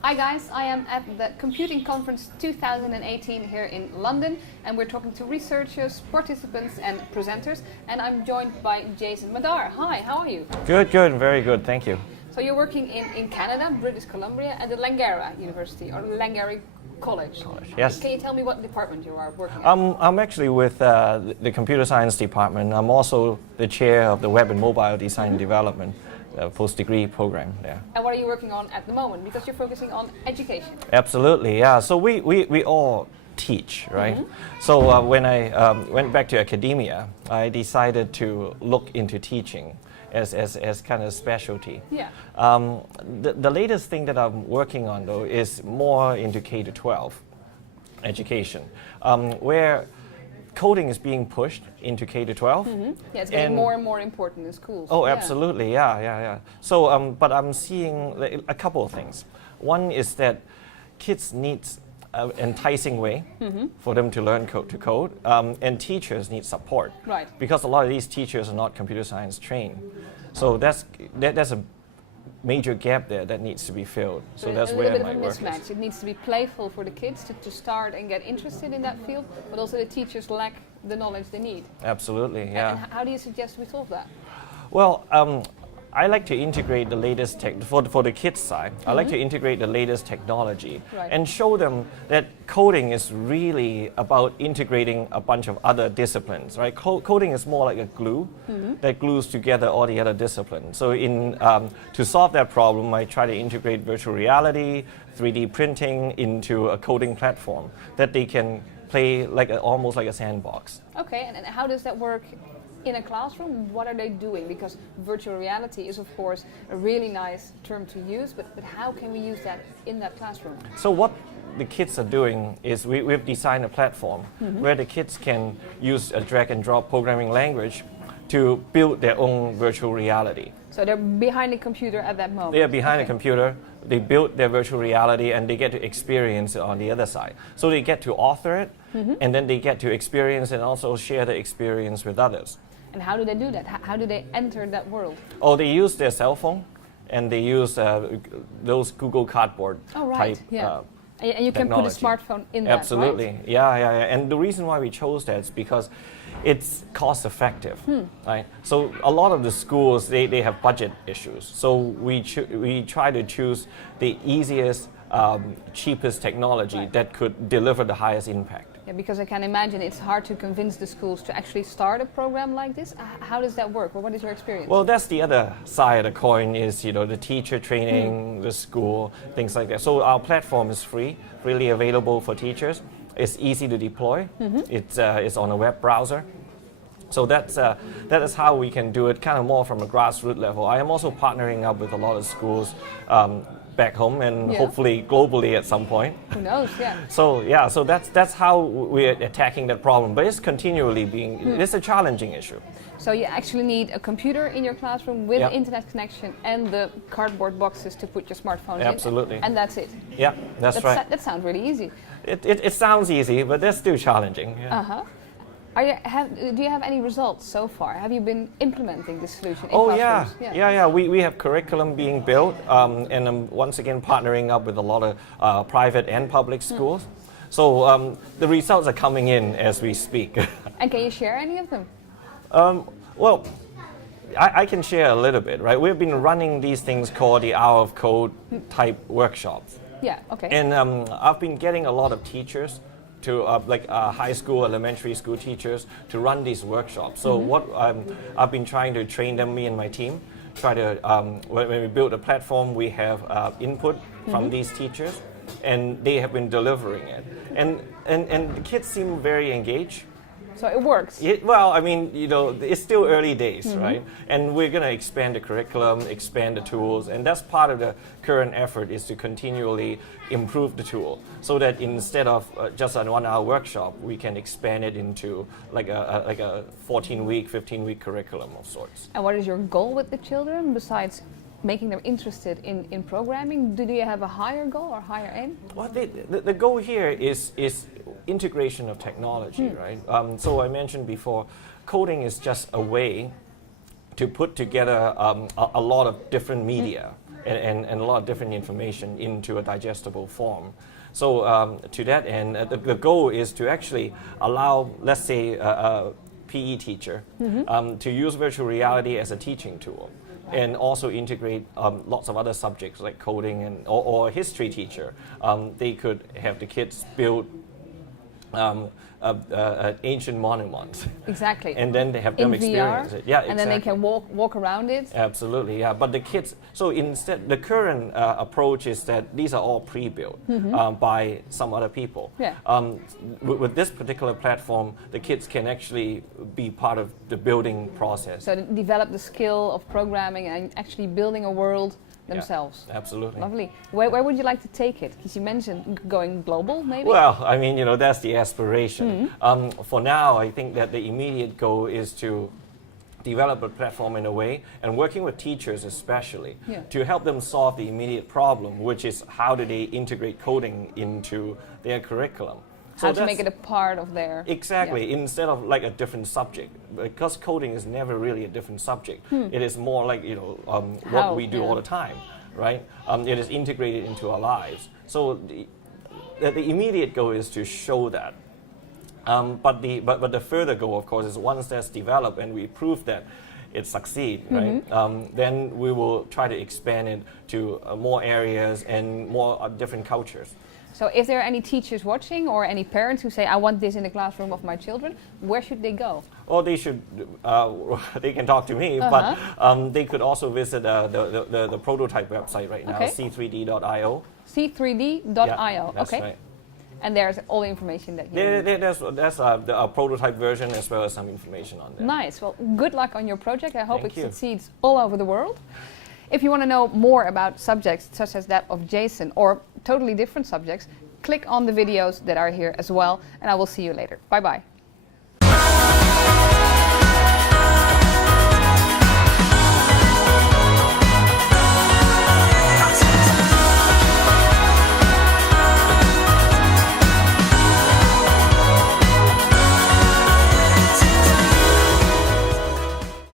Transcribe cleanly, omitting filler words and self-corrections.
Hi guys, I am at the Computing Conference 2018 here in London, and we're talking to researchers, participants and presenters, and I'm joined by Jason Madar. Hi, how are you? Good, very good, thank you. So you're working in Canada, British Columbia, at the Langara University, or Langara College. Yes. Can you tell me what department you are working at? I'm actually with the computer science department. I'm also the chair of the web and mobile design development post-degree program there. And what are you working on at the moment? Because you're focusing on education. Absolutely, yeah. So we all teach, right? So when I went back to academia, I decided to look into teaching as kind of specialty. Yeah. The latest thing that I'm working on though is more into K-12 education, where coding is being pushed into K-12. Yeah, it's getting more and more important in schools. Oh, absolutely, yeah. So, but I'm seeing a couple of things. One is that kids need an enticing way for them to learn to code, and teachers need support. Right. Because a lot of these teachers are not computer science trained. So that's a major gap there that needs to be filled. So that's where my work is. A little bit of a mismatch. It needs to be playful for the kids to start and get interested in that field, but also the teachers lack the knowledge they need. Absolutely, yeah. And how do you suggest we solve that? Well, I like to integrate the latest tech for the kids side. I like to integrate the latest technology and show them that coding is really about integrating a bunch of other disciplines, right? Coding is more like a glue that glues together all the other disciplines. So to solve that problem, I try to integrate virtual reality, 3D printing into a coding platform that they can play like almost like a sandbox. Okay, and how does that work in a classroom? What are they doing? Because virtual reality is of course a really nice term to use, but how can we use that in that classroom? So what the kids are doing is we've designed a platform where the kids can use a drag and drop programming language to build their own virtual reality. So they're behind the computer at that moment? They are behind a computer, they build their virtual reality and they get to experience it on the other side. So they get to author it and then they get to experience and also share the experience with others. And how do they do that? How do they enter that world? Oh, they use their cell phone and they use those Google Cardboard type and you can put a smartphone in that, Absolutely, right? yeah. And the reason why we chose that is because it's cost effective, right? So a lot of the schools, they have budget issues. So we try to choose the easiest, cheapest technology that could deliver the highest impact. Yeah, because I can imagine it's hard to convince the schools to actually start a program like this. How does that work? Or what is your experience? Well, that's the other side of the coin is, the teacher training, the school, things like that. So our platform is freely available for teachers. It's easy to deploy. It's on a web browser. So that is how we can do it kind of more from a grassroots level. I am also partnering up with a lot of schools back home and hopefully globally at some point. Who knows, yeah. So that's how we're attacking that problem. But it's continually it's a challenging issue. So you actually need a computer in your classroom with internet connection and the cardboard boxes to put your smartphones in. Absolutely. And that's it. Yeah, that's right. That sounds really easy. It sounds easy, but that's still challenging. Yeah. Do you have any results so far? Have you been implementing this solution in classrooms? Yeah. We have curriculum being built, and I'm once again partnering up with a lot of private and public schools. So the results are coming in as we speak. And can you share any of them? Well, I can share a little bit, right? We've been running these things called the Hour of Code type workshops. Yeah, okay. And I've been getting a lot of teachers to high school, elementary school teachers to run these workshops. So what I've been trying to train them, me and my team, when we build a platform, we have input from these teachers, and they have been delivering it. And the kids seem very engaged. So it works. Well, I mean, it's still early days, right? And we're going to expand the curriculum, expand the tools, and that's part of the current effort is to continually improve the tool so that instead of just a 1-hour workshop, we can expand it into like a 14-week, 15-week curriculum of sorts. And what is your goal with the children besides making them interested in programming? Do you have a higher goal or higher aim? Well, the goal here is integration of technology, right? So I mentioned before, coding is just a way to put together a lot of different media and a lot of different information into a digestible form. So to that end, the goal is to actually allow, let's say, a PE teacher to use virtual reality as a teaching tool, and also integrate lots of other subjects like coding or a history teacher. They could have the kids build ancient monuments. Exactly. And then they have them experience it. Yeah, exactly. And then they can walk around it. Absolutely, yeah. But the kids, so instead, the current approach is that these are all pre-built by some other people. Yeah. With this particular platform, the kids can actually be part of the building process. So develop the skill of programming and actually building a world themselves. Yeah, absolutely. Lovely. Where would you like to take it? Because you mentioned going global, maybe? Well, I mean, that's the aspiration. For now, I think that the immediate goal is to develop a platform in a way, and working with teachers especially, to help them solve the immediate problem, which is how do they integrate coding into their curriculum. How to make it a part of their... Exactly, instead of like a different subject. Because coding is never really a different subject. It is more like, what we do all the time, right? It is integrated into our lives. So the immediate goal is to show that. But the further goal, of course, is once that's developed and we prove that it succeeds, right? Then we will try to expand it to more areas and more different cultures. So if there are any teachers watching or any parents who say, I want this in the classroom of my children, where should they go? Well, they should, they can talk to me, but they could also visit the prototype website right now, c3d.io. c3d.io, that's right. And there's all the information that you need. There's a prototype version as well as some information on there. Nice. Well, good luck on your project. I hope it succeeds all over the world. If you want to know more about subjects such as that of Jason or totally different subjects, click on the videos that are here as well, and I will see you later. Bye-bye.